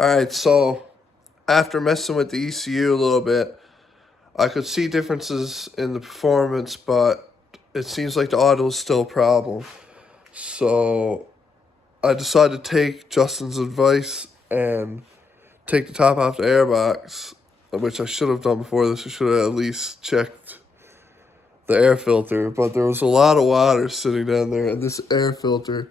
Alright, so after messing with the ECU a little bit, I could see differences in the performance, but it seems like the audio is still a problem. So I decided to take Justin's advice and take the top off the airbox, which I should have done before this. I should have at least checked the air filter, but there was a lot of water sitting down there, and this air filter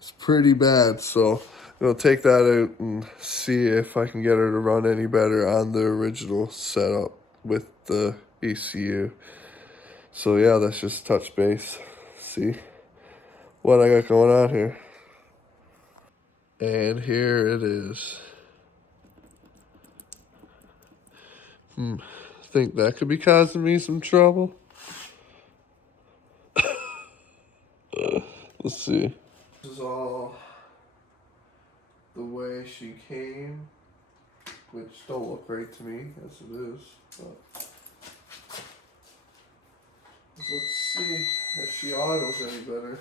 is pretty bad. So I'm gonna take that out and see if I can get her to run any better on the original setup with the ECU. So yeah, let's just touch base, see what I got going on here. And here it is. I think that could be causing me some trouble. Let's see. This is all the way she came, which don't look great to me as it is. But let's see if she autos any better.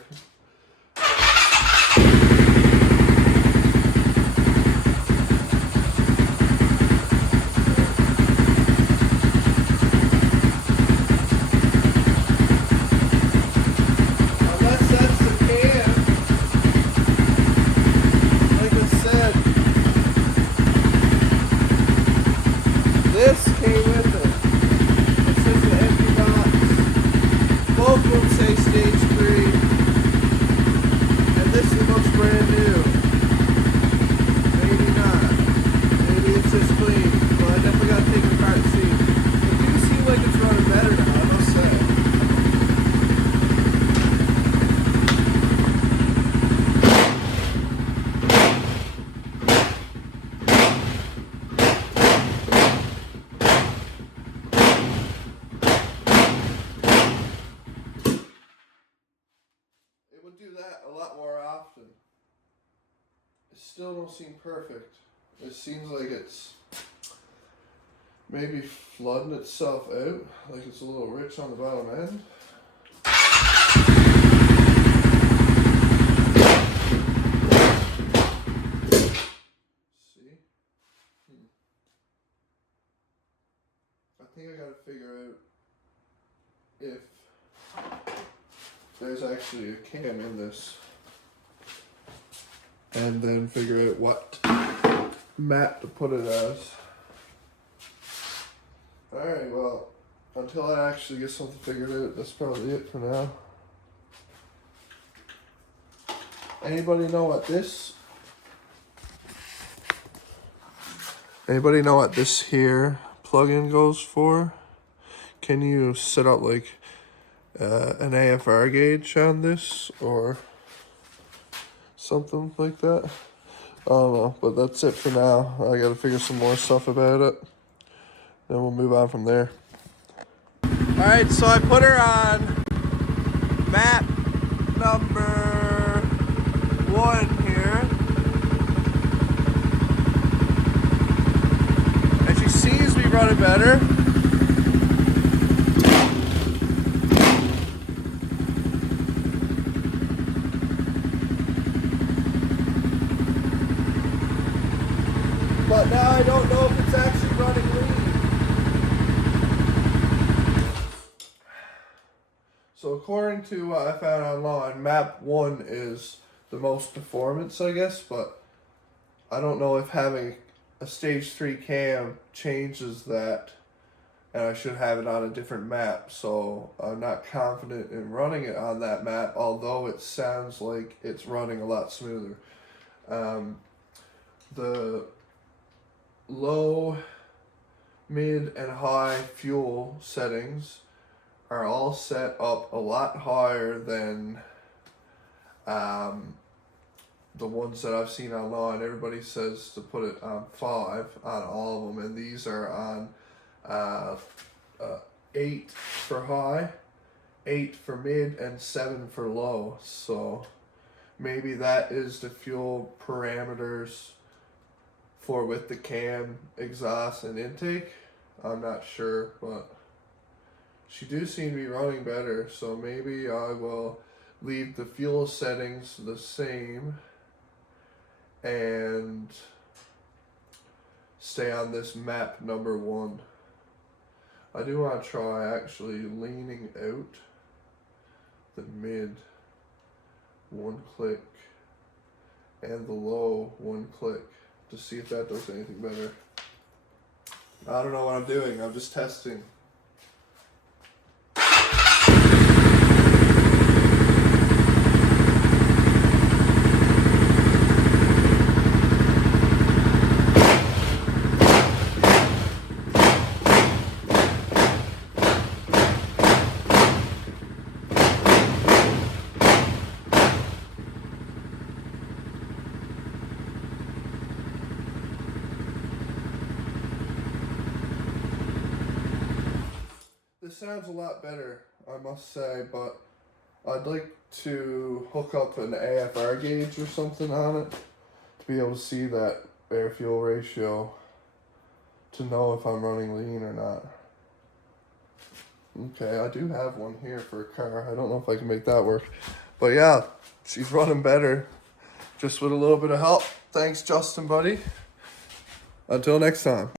This came with it. It's just an empty box. Both of them say stage 3. And this looks brand new. Maybe not. Maybe it's just clean. But I definitely got to take it apart and see. It do seem like it's running better now, I must say. Do that a lot more often. It still don't seem perfect. It seems like it's maybe flooding itself out, like it's a little rich on the bottom end. See? I think I gotta figure out if there's actually a cam in this, and then figure out what mat to put it as. Alright, well, until I actually get something figured out, that's probably it for now. Anybody know what this here plug-in goes for? Can you set up like an AFR gauge on this or something like that? I don't know, but that's it for now. I gotta figure some more stuff about it. Then we'll move on from there. Alright, so I put her on map number 1 here. And she seems to be running better. But now I don't know if it's actually running lean. So according to what I found online, map 1 is the most performance, I guess, but I don't know if having a stage 3 cam changes that, and I should have it on a different map, so I'm not confident in running it on that map, although it sounds like it's running a lot smoother. The low, mid, and high fuel settings are all set up a lot higher than the ones that I've seen online. Everybody says to put it on 5 on all of them, and these are on 8 for high, 8 for mid, and 7 for low. So maybe that is the fuel parameters for with the cam, exhaust, and intake. I'm not sure, but she do seem to be running better, so maybe I will leave the fuel settings the same and stay on this map number 1. I do want to try actually leaning out the mid 1 click and the low 1 click to see if that does anything better. I don't know what I'm doing, I'm just testing. This sounds a lot better, I must say, but I'd like to hook up an AFR gauge or something on it to be able to see that air fuel ratio to know if I'm running lean or not. Okay, I do have one here for a car. I don't know if I can make that work. But yeah, she's running better just with a little bit of help. Thanks, Justin, buddy. Until next time.